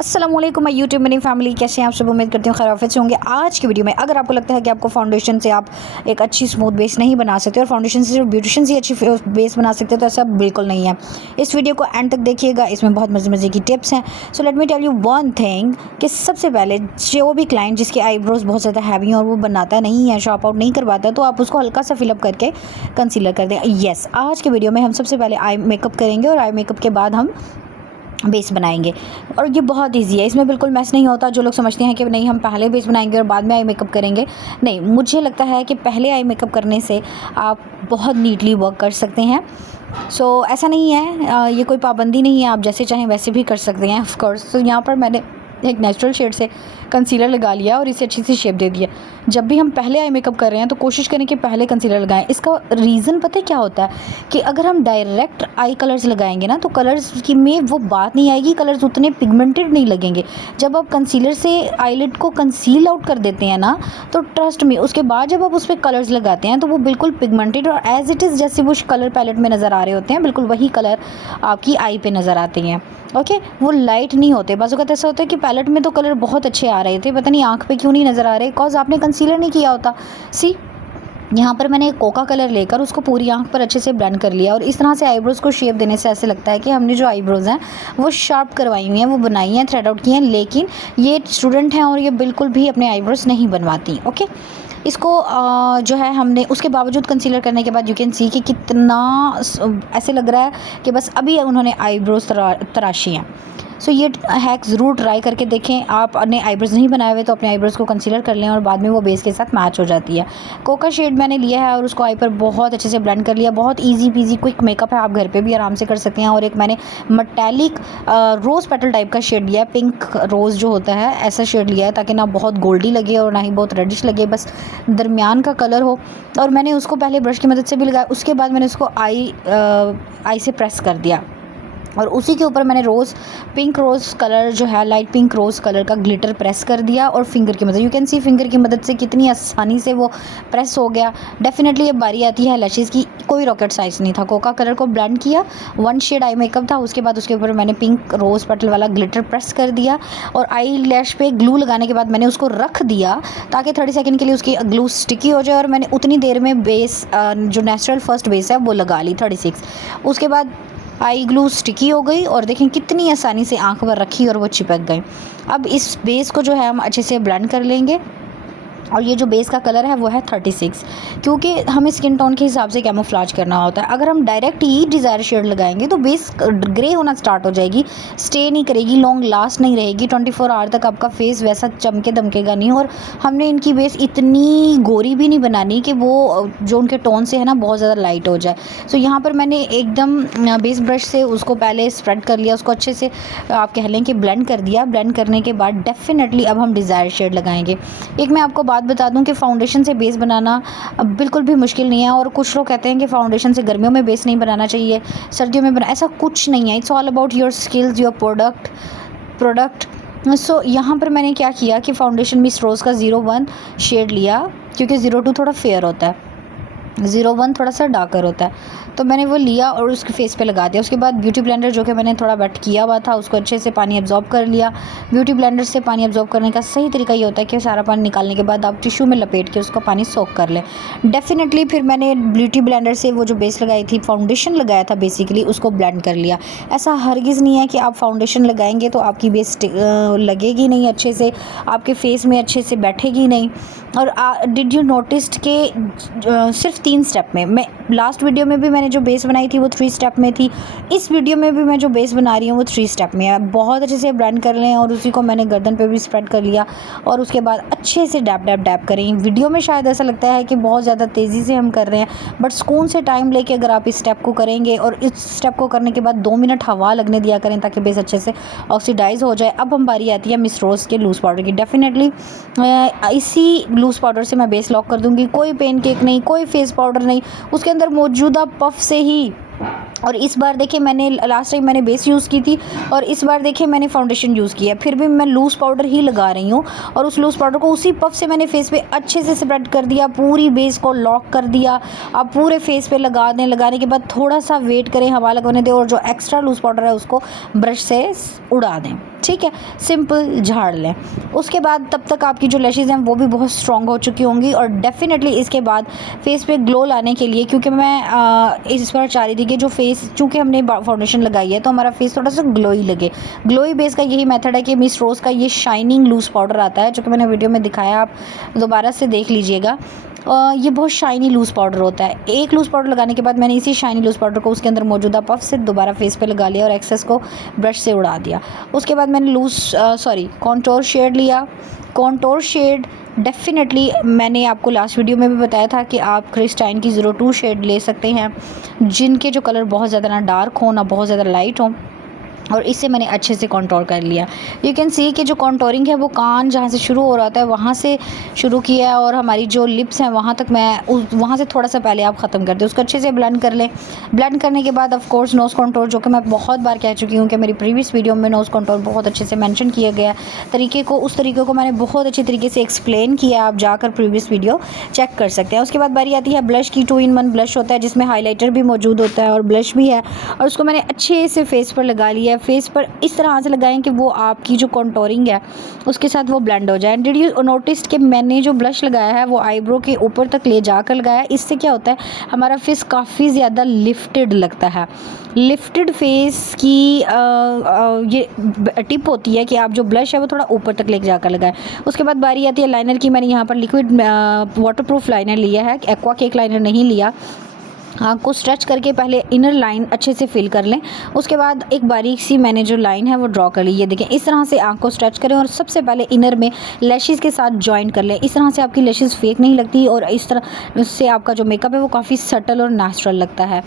अस्सलाम वालेकुम my YouTube money family, कैसे हैं आप सब। उम्मीद करती हूँ खैरियत से होंगे। आज की वीडियो में अगर आपको लगता है कि आपको फाउंडेशन से आप एक अच्छी स्मूथ बेस नहीं बना सकते और फाउंडेशन से सिर्फ ब्यूटिशियन से अच्छी बेस बना सकते तो ऐसा बिल्कुल नहीं है। इस वीडियो को एंड तक देखिएगा, इसमें बहुत मज़े की टिप्स हैं। So let me tell you one thing कि सबसे पहले जो भी क्लाइंट जिसके आईब्रोज बहुत ज़्यादा हैवी हैं और वो बनाता नहीं है, शॉप आउट नहीं करवाता है, तो आप उसको हल्का सा फिलअप करके कंसीलर कर दें। येस, आज के वीडियो में हम सबसे पहले आई मेकअप करेंगे और आई मेकअप के बाद हम बेस बनाएंगे। और ये बहुत इजी है, इसमें बिल्कुल मैस नहीं होता। जो लोग समझते हैं कि नहीं हम पहले बेस बनाएंगे और बाद में आई मेकअप करेंगे, नहीं, मुझे लगता है कि पहले आई मेकअप करने से आप बहुत नीटली वर्क कर सकते हैं। सो ऐसा नहीं है, ये कोई पाबंदी नहीं है, आप जैसे चाहें वैसे भी कर सकते हैं ऑफ कोर्स। तो यहाँ पर मैंने एक नेचुरल शेड से कंसीलर लगा लिया और इसे अच्छी सी शेप दे दिया। जब भी हम पहले आई मेकअप कर रहे हैं तो कोशिश करें कि पहले कंसीलर लगाएं। इसका रीज़न पता है क्या होता है कि अगर हम डायरेक्ट आई कलर्स लगाएंगे ना तो कलर्स की में वो बात नहीं आएगी, कलर्स उतने पिगमेंटेड नहीं लगेंगे। जब आप कंसीलर से आईलिड को कंसील आउट कर देते हैं ना, तो ट्रस्ट में उसके बाद जब आप उस पर कलर्स लगाते हैं तो वो बिल्कुल पिगमेंटेड और एज इट इज़ जैसे वो कलर पैलेट में नज़र आ रहे होते हैं, बिल्कुल वही कलर आपकी आई पे नज़र आते हैं। ओके, वो लाइट नहीं होते। बाज़ वक़्त ऐसा होता है कि पैलेट में तो कलर बहुत अच्छे आ रहे थे, पता नहीं आँख पे क्यों नहीं नज़र आ रहे, बिकॉज आपने कंसीलर नहीं किया होता। सी, यहाँ पर मैंने एक कोका कलर लेकर उसको पूरी आंख पर अच्छे से ब्लेंड कर लिया और इस तरह से आईब्रोज़ को शेप देने से ऐसे लगता है कि हमने जो आईब्रोज़ हैं वो शार्प करवाई हुई हैं, वो बनाई हैं, थ्रेड आउट की हैं। लेकिन ये स्टूडेंट हैं और ये बिल्कुल भी अपने आईब्रोज़ नहीं बनवाती। ओके, इसको जो है हमने उसके बावजूद कंसीलर करने के बाद यू कैन सी कि कितना ऐसे लग रहा है कि बस अभी उन्होंने आईब्रोज़ तराशी हैं। सो ये हैक ज़रूर ट्राई करके देखें। आप अपने आईब्रोज़ नहीं बनाए हुए तो अपने आईब्रोज़ को कंसीलर कर लें और बाद में वो बेस के साथ मैच हो जाती है। कोका शेड मैंने लिया है और उसको आई पर बहुत अच्छे से ब्लेंड कर लिया। बहुत इजी पीजी क्विक मेकअप है, आप घर पे भी आराम से कर सकते हैं। और एक मैंने मेटालिक रोज़ पेटल टाइप का शेड लिया है, पिंक रोज़ जो होता है ऐसा शेड लिया है ताकि ना बहुत गोल्डी लगे और ना ही बहुत रेडिश लगे, बस दरमियान का कलर हो। और मैंने उसको पहले ब्रश की मदद से भी लगाया, उसके बाद मैंने उसको आई से प्रेस कर दिया और उसी के ऊपर मैंने पिंक रोज़ कलर जो है, लाइट पिंक रोज़ कलर का ग्लिटर प्रेस कर दिया और फिंगर की मदद, यू कैन सी फिंगर की मदद से कितनी आसानी से वो प्रेस हो गया। डेफिनेटली अब बारी आती है लैशेज़ की, कोई रॉकेट साइज़ नहीं था। कोका कलर को ब्लेंड किया, वन शेड आई मेकअप था, उसके बाद उसके ऊपर मैंने पिंक रोज़ पेटल वाला ग्लिटर प्रेस कर दिया और आई लैश पे ग्लू लगाने के बाद मैंने उसको रख दिया ताकि 30 सेकेंड के लिए उसकी ग्लू स्टिकी हो जाए। और मैंने उतनी देर में बेस जो नेचुरल फर्स्ट बेस है वो लगा ली 36। उसके बाद आई ग्लू स्टिकी हो गई और देखें कितनी आसानी से आंख पर रखी और वो चिपक गई। अब इस बेस को जो है हम अच्छे से ब्लेंड कर लेंगे और ये जो बेस का कलर है वो है 36, क्योंकि हमें स्किन टोन के हिसाब से कैमोफ्लेज करना होता है। अगर हम डायरेक्ट ही डिज़ायर शेड लगाएंगे तो बेस ग्रे होना स्टार्ट हो जाएगी, स्टे नहीं करेगी, लॉन्ग लास्ट नहीं रहेगी, 24 आवर तक आपका फेस वैसा चमके दमकेगा नहीं। और हमने इनकी बेस इतनी गोरी भी नहीं बनानी कि वो जो उनके टोन से है ना बहुत ज़्यादा लाइट हो जाए। सो यहाँ पर मैंने एकदम बेस ब्रश से उसको पहले स्प्रेड कर लिया, उसको अच्छे से आप कह लें कि ब्लेंड कर दिया। ब्लेंड करने के बाद डेफिनेटली अब हम डिज़ायर शेड लगाएंगे। एक मैं आपको बता दूं कि फाउंडेशन से बेस बनाना बिल्कुल भी मुश्किल नहीं है। और कुछ लोग कहते हैं कि फाउंडेशन से गर्मियों में बेस नहीं बनाना चाहिए, सर्दियों में ऐसा कुछ नहीं है। It's all about your skills, your product. So यहाँ पर मैंने क्या किया कि फाउंडेशन में रोज़ का 01 शेड लिया, क्योंकि 02 थोड़ा फेयर होता है, 01 थोड़ा सा डार्कर होता है, तो मैंने वो लिया और उसके फेस पे लगा दिया। उसके बाद ब्यूटी ब्लेंडर जो कि मैंने थोड़ा वेट किया हुआ था उसको अच्छे से पानी एब्जॉर्ब कर लिया। ब्यूटी ब्लेंडर से पानी एब्जॉर्ब करने का सही तरीका ये होता है कि सारा पानी निकालने के बाद आप टिश्यू में लपेट के उसका पानी सोक कर लें। डेफिनेटली फिर मैंने ब्यूटी ब्लेंडर से वो जो बेस लगाई थी, फाउंडेशन लगाया था बेसिकली, उसको ब्लेंड कर लिया। ऐसा हरगिज़ नहीं है कि आप फाउंडेशन लगाएंगे तो आपकी बेस लगेगी नहीं अच्छे से, आपके फेस में अच्छे से बैठेगी नहीं। और डिड यू नोटिस कि सिर्फ 3 स्टेप में, मैं लास्ट वीडियो में भी मैंने जो बेस बनाई थी वो 3 स्टेप में थी, इस वीडियो में भी मैं जो बेस बना रही हूँ वो 3 स्टेप में है। बहुत अच्छे से ब्लेंड कर लें और उसी को मैंने गर्दन पे भी स्प्रेड कर लिया और उसके बाद अच्छे से डैप डैप डैप करें। वीडियो में शायद ऐसा लगता है कि बहुत ज़्यादा तेज़ी से हम कर रहे हैं, बट सुकून से टाइम लेके अगर आप इस स्टेप को करेंगे और इस स्टेप को करने के बाद 2 मिनट हवा लगने दिया करें ताकि बेस अच्छे से ऑक्सीडाइज हो जाए। अब हम बारी आती है मिस रोज़ के लूज़ पाउडर की। डेफिनेटली इसी लूज़ पाउडर से मैं बेस लॉक कर दूँगी, कोई पेन केक नहीं, कोई फेस पाउडर नहीं, उसके अंदर मौजूदा पफ से ही और इस बार देखिए मैंने लास्ट टाइम मैंने बेस यूज़ की थी और इस बार देखिए मैंने फाउंडेशन यूज़ किया, फिर भी मैं लूज़ पाउडर ही लगा रही हूँ। और उस लूज़ पाउडर को उसी पफ से मैंने फेस पे अच्छे से स्प्रेड कर दिया, पूरी बेस को लॉक कर दिया। आप पूरे फेस पे लगा दें, लगाने के बाद थोड़ा सा वेट करें, हवा लगवाने दें और जो एक्स्ट्रा लूज़ पाउडर है उसको ब्रश से उड़ा दें। ठीक है, सिंपल झाड़ लें। उसके बाद तब तक आपकी जो लैशेज़ हैं वो भी बहुत स्ट्रॉन्ग हो चुकी होंगी। और डेफिनेटली इसके बाद फेस पे ग्लो लाने के लिए, क्योंकि मैं इस बार चाह रही थी कि जो फेस, चूँकि हमने फाउंडेशन लगाई है तो हमारा फेस थोड़ा सा ग्लोई लगे। ग्लोई बेस का यही मेथड है कि मिस रोज़ का ये शाइनिंग लूज़ पाउडर आता है, जो कि मैंने वीडियो में दिखाया, आप दोबारा से देख लीजिएगा। ये बहुत शाइनी लूज़ पाउडर होता है। एक लूज़ पाउडर लगाने के बाद मैंने इसी शाइनी लूज़ पाउडर को उसके अंदर मौजूदा पफ से दोबारा फेस पे लगा लिया और एक्सेस को ब्रश से उड़ा दिया। उसके बाद मैंने कॉन्टोर शेड लिया। कॉन्टोर शेड डेफिनेटली मैंने आपको लास्ट वीडियो में भी बताया था कि आप क्रिस्टाइन की 02 शेड ले सकते हैं, जिनके जो कलर बहुत ज़्यादा ना डार्क हो ना बहुत ज़्यादा लाइट हो। और इससे मैंने अच्छे से कॉन्टोर कर लिया। यू कैन सी कि जो कॉन्टोरिंग है वो कान जहाँ से शुरू हो रहा था वहाँ से शुरू किया है और हमारी जो लिप्स हैं वहाँ तक मैं वहाँ से थोड़ा सा पहले आप ख़त्म कर दें। उसको अच्छे से ब्लेंड कर लें। ब्लेंड करने के बाद ऑफ कोर्स नोज़ कॉन्टोर, जो कि मैं बहुत बार कह चुकी हूँ कि मेरी प्रीवियस वीडियो में नोज़ कॉन्टोर बहुत अच्छे से मेंशन किया गया तरीके को, उस तरीके को मैंने बहुत अच्छे तरीके से एक्सप्लेन किया। आप जाकर प्रीवियस वीडियो चेक कर सकते हैं। उसके बाद बारी आती है ब्लश की। 2-in-1 ब्लश होता है जिसमें हाईलाइटर भी मौजूद होता है और ब्लश भी है, और उसको मैंने अच्छे से फेस पर लगा लिया है। फेस पर इस तरह से लगाएं कि वो आपकी जो कॉन्टोरिंग है उसके साथ वो ब्लेंड हो जाए। डिड यू नोटिस कि मैंने जो ब्लश लगाया है वो आईब्रो के ऊपर तक ले जाकर लगाया है। इससे क्या होता है, हमारा फेस काफ़ी ज़्यादा लिफ्टेड लगता है। लिफ्टेड फेस की ये टिप होती है कि आप जो ब्लश है वो थोड़ा ऊपर तक ले जाकर लगाएं। उसके बाद बारी आती है लाइनर की। मैंने यहाँ पर लिक्विड वाटरप्रूफ लाइनर लिया है, एक्वा केक लाइनर नहीं लिया। आँख को स्ट्रेच करके पहले इनर लाइन अच्छे से फिल कर लें। उसके बाद एक बारीक सी मैंने जो लाइन है वो ड्रॉ कर ली। ये देखें, इस तरह से आँख को स्ट्रेच करें और सबसे पहले इनर में लैशेज़ के साथ जॉइन कर लें। इस तरह से आपकी लैशेज़ फेक नहीं लगती और इस तरह से आपका जो मेकअप है वो काफ़ी सटल और नेचुरल लगता है।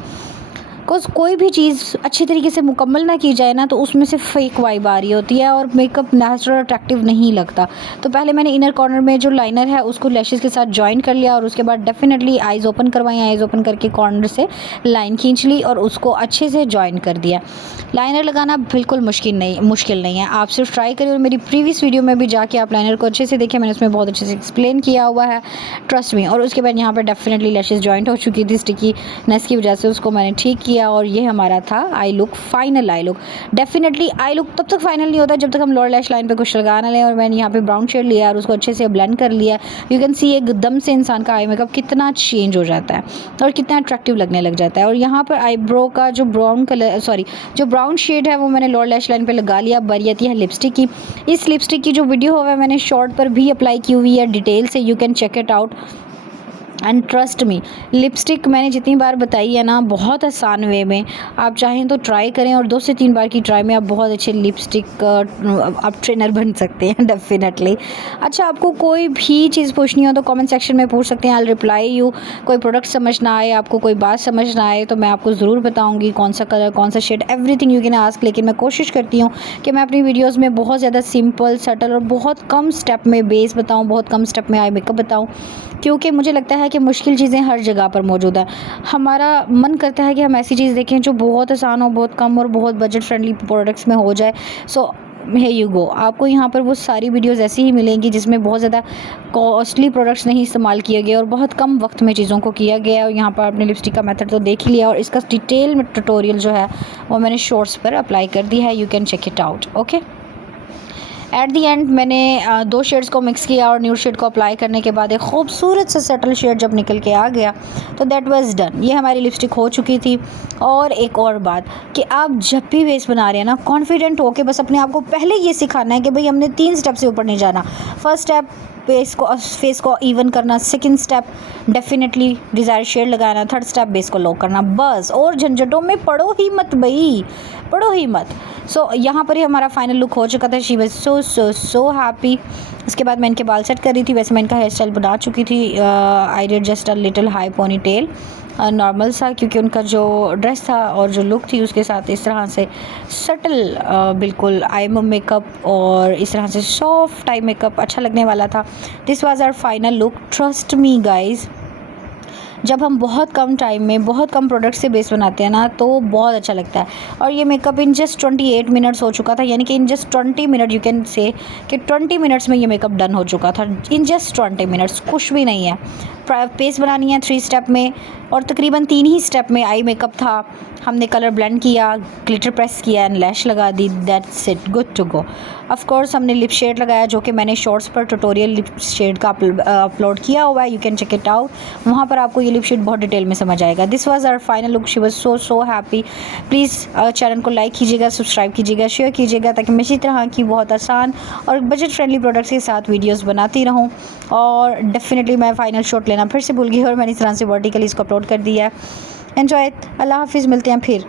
बिकॉज़ कोई भी चीज़ अच्छी तरीके से मुकम्मल ना की जाए ना तो उसमें से फेक वाइब आ रही होती है और मेकअप नेचुरल अट्रैक्टिव नहीं लगता। तो पहले मैंने इनर कॉर्नर में जो लाइनर है उसको लैशेज़ के साथ जॉइन कर लिया और उसके बाद डेफिनेटली आइज़ ओपन करवाई। आइज़ ओपन करके कॉर्नर से लाइन खींच ली और उसको अच्छे से जॉइन कर दिया। लाइनर लगाना बिल्कुल मुश्किल नहीं है, आप सिर्फ ट्राई करें। और मेरी प्रीवियस वीडियो में भी जाके आप लाइनर को अच्छे से देखें, मैंने उसमें बहुत अच्छे से एक्सप्लेन किया हुआ है, ट्रस्ट मी। और उसके बाद यहाँ पर डेफिनेटली लैशेज़ जॉइंट हो चुकी थी स्टिकीनेस की वजह से, उसको मैंने ठीक किया और ये हमारा था I look, final I look. Definitely I look तब तक फाइनल नहीं होता जब तक हम लोअर लैश लाइन पे कुछ लगा ना लें। और मैंने यहाँ पे ब्राउन शेड लिया और उसको अच्छे से ब्लेंड कर लिया। यू कैन सी एकदम से इंसान का आई मेकअप कितना चेंज हो जाता है और कितना अट्रैक्टिव लगने लग जाता है। और यहाँ पर आईब्रो का जो ब्राउन शेड है वो मैंने लोअर लैश लाइन पे लगा लिया। बारी आती है लिपस्टिक की। इस लिपस्टिक की जो वीडियो है मैंने शॉर्ट पर भी अप्लाई की हुई है डिटेल से, you can check it out. And trust me, lipstick मैंने जितनी बार बताई है ना बहुत आसान वे में, आप चाहें तो ट्राई करें और 2 से 3 बार की ट्राई में आप बहुत अच्छे लिपस्टिक आप ट्रेनर बन सकते हैं डेफिनेटली। अच्छा, आपको कोई भी चीज़ पूछनी हो तो कमेंट सेक्शन में पूछ सकते हैं, आई रिप्लाई यू। कोई प्रोडक्ट समझ ना आए, आपको कोई बात समझ ना आए तो मैं आपको ज़रूर बताऊँगी कौन सा कलर, कौन सा shade, everything you can ask. लेकिन मैं कोशिश करती हूँ कि मैं अपनी वीडियोज़ में बहुत ज़्यादा सिंपल, सटल और बहुत कम स्टेप में बेस बताऊँ, बहुत कम स्टेप में आई मेकअप बताऊँ, क्योंकि मुझे लगता है कि मुश्किल चीज़ें हर जगह पर मौजूद है। हमारा मन करता है कि हम ऐसी चीज़ देखें जो बहुत आसान हो, बहुत कम और बहुत बजट फ्रेंडली प्रोडक्ट्स में हो जाए। सो here you go, आपको यहाँ पर वो सारी वीडियोस ऐसी ही मिलेंगी जिसमें बहुत ज़्यादा कॉस्टली प्रोडक्ट्स नहीं इस्तेमाल किए गए और बहुत कम वक्त में चीज़ों को किया गया है। और यहाँ पर आपने लिपस्टिक का मेथड तो देख ही लिया और इसका डिटेल में ट्यूटोरियल जो है वो मैंने शॉर्ट्स पर अप्लाई कर दी है, you can check it out. Okay, at the end मैंने 2 शेड्स को मिक्स किया और न्यूड शेड को अप्लाई करने के बाद एक खूबसूरत सा सटल शेड जब निकल के आ गया तो दैट वाज डन। ये हमारी लिपस्टिक हो चुकी थी। और एक और बात कि आप जब भी बेस बना रहे हैं ना, कॉन्फिडेंट हो के बस अपने आप को पहले ये सिखाना है कि भाई हमने 3 स्टेप से ऊपर नहीं जाना। फर्स्ट स्टेप फेस को इवन करना, second step definitely desire shade लगाना, थर्ड स्टेप बेस को लॉक करना, बस। और झंझटों में पड़ो ही मत भाई, पड़ो ही मत। सो यहाँ पर ही हमारा फाइनल लुक हो चुका था। She was so happy. इसके बाद मैं इनके बाल सेट कर रही थी। वैसे मैं इनका हेयर स्टाइल बना चुकी थी। I did just a little high ponytail, normal सा, क्योंकि उनका जो ड्रेस था और जो लुक थी उसके साथ इस तरह से सटल बिल्कुल आई मेकअप और इस तरह से सॉफ्ट आई मेकअप अच्छा लगने वाला था। This was our final look. Trust me guys, जब हम बहुत कम टाइम में बहुत कम प्रोडक्ट से बेस बनाते हैं ना तो बहुत अच्छा लगता है। और ये मेकअप इन जस्ट 28 मिनट्स हो चुका था, यानी कि in just 20 minute you can say कि 20 मिनट्स में ये मेकअप डन हो चुका था। इन जस्ट 20 मिनट्स, कुछ भी नहीं है। बेस बनानी है 3 स्टेप में और तकरीबन 3 ही स्टेप में आई मेकअप था। हमने कलर ब्लेंड किया, ग्लिटर प्रेस किया एंड लैश लगा दी, that's it, good to go. Of course हमने लिप शेड लगाया, जो कि मैंने शॉर्ट्स पर ट्यूटोरियल लिप शेड का अपलोड किया हुआ है, you can check it out. वहाँ पर आपको ये लिप शेड बहुत डिटेल में समझ आएगा। This was our final look, she was so happy. Please channel को लाइक कीजिएगा, सब्सक्राइब कीजिएगा, शेयर कीजिएगा, ताकि मैं इसी तरह की बहुत आसान और बजट फ्रेंडली प्रोडक्ट्स के साथ वीडियोज़ बनाती रहूँ। और डेफिनेटली मैं फ़ाइनल शॉट लेना फिर से भूल गई और मैंने इस तरह से वर्टिकली इसको अपलोड कर दिया है। एन्जॉय, अल्लाह हाफिज़, मिलते हैं फिर।